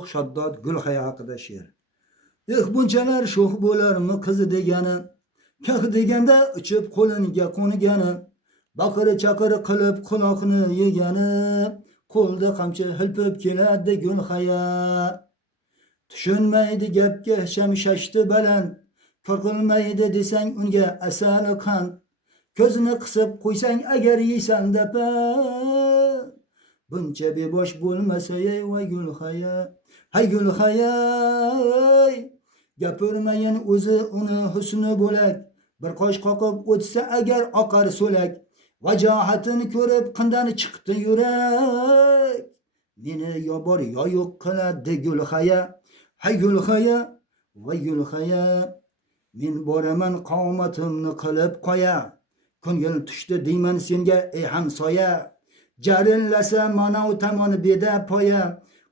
ulug' Shaddod Gulhaya haqida she'r. Bunchalar sho'x bo'larmi qizi degani, kah deganda uchib qo'liniga qo'nigani, baqiri chaqiri qilib quloqni yegani, qo'lda qamchi hilpib keladi Gulhaya. Tushunmaydi gapga shashti baland, kor qilmaydi desang unga asal qand, ko'zini qisib qo'ysang agar yeysan dapa, buncha bebosh bo'lmasa ey voy Gulhaya. Hay Gulhaya, gapirmayin o'zi uni husni bo'lak, bir qosh qoqib o'tsa agar oqar so'lak, vajohatini ko'rib qindan chiqdi yurak, meni yo bor yo yo'q qiladi Gulhaya. Hay Gulhaya, voy Gulhaya, men boraman qomatimni qilib qo'ya, ko'ngil tushdi deyman senga ey hamsoya, jarillasa mana u tomon beda poya,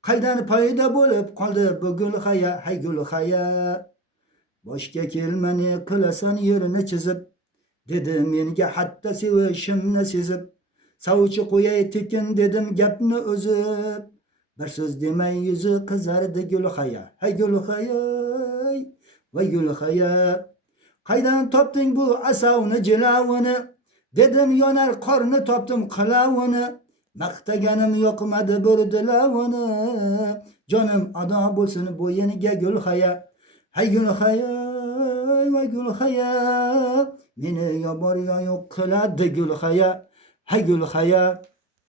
qaydan paydo bo'lib qoldi bu Gulhaya. Hay Gulhaya, boshga kelmani qilasan yerini chizib, dedi menga hatta sevishimni sezib, sovchi qo'yay tekin dedim gapni o'zib, bir so'z demay yuzi qizardi Gulhaya. Hay Gulhaya, voy Gulhaya, qaydan topding bu asovni jilovini, dedim yonar qorni topdim qilovini, maqtaganim yoqmadi bir dilovini, jonim ado bo'lsin bo'yiniga Gulhaya. Hay Gulhaya, voy Gulhaya, meni yo bor yo yo'q qiladi Gulhaya. Hay Gulhaya.